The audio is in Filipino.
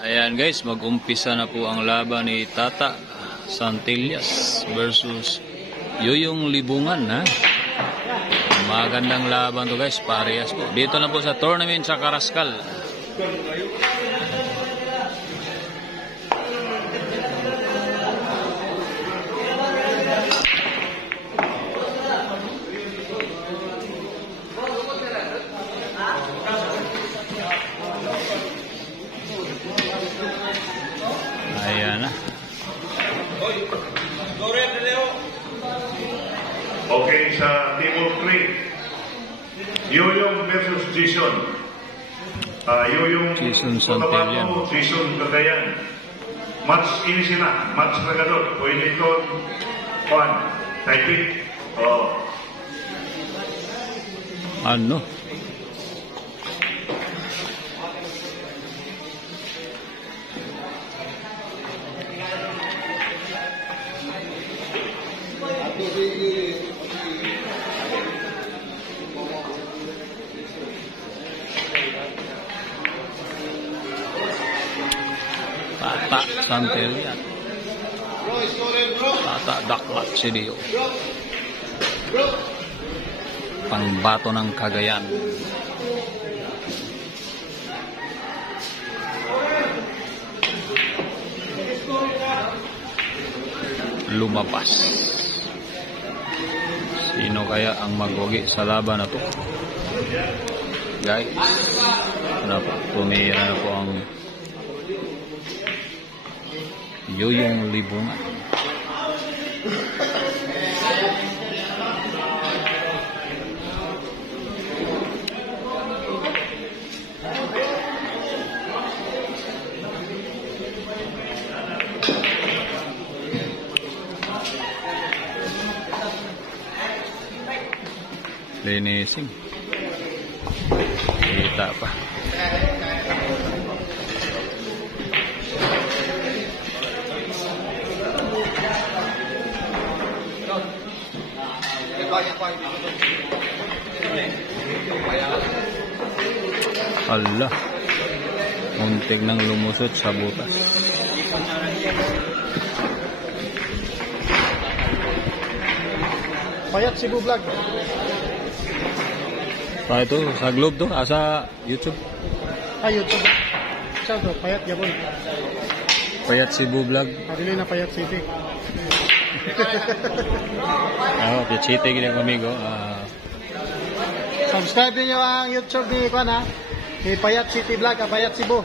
Ayan guys, mag-umpisa na po ang laban ni Tata Santillas versus Yoyong Libungan, ha? Magandang laban to guys, parehas po. Dito na po sa tournament sa Karaskal. Ayan na. Okay, sa table 3, Yoyong versus Jason. Yoyong Jason Santillan. Jason Cagayan. Match ini sila, match regador. Pwede ito, typing. Ano? Tata Santillan. Tata daklat si Dio. Pangbato ng Cagayan. Lumabas. Sino kaya ang magwagi sa laban na to? Guys, tumira na po ang Yoyong Libungan. Linising. Kita pa. Hala. Muntik nang lumusot sa butas. Payat Cebu Vlog. Pa ito, sa Globe to, sa YouTube. YouTube. Saan to? Payat Gabon. Payat Cebu Vlog. Dili na Payat City. Payat City gini amigo. Subscribe niyo ang YouTube ni Juan, ha. Ni Payat City Vlog, Payat Cebu.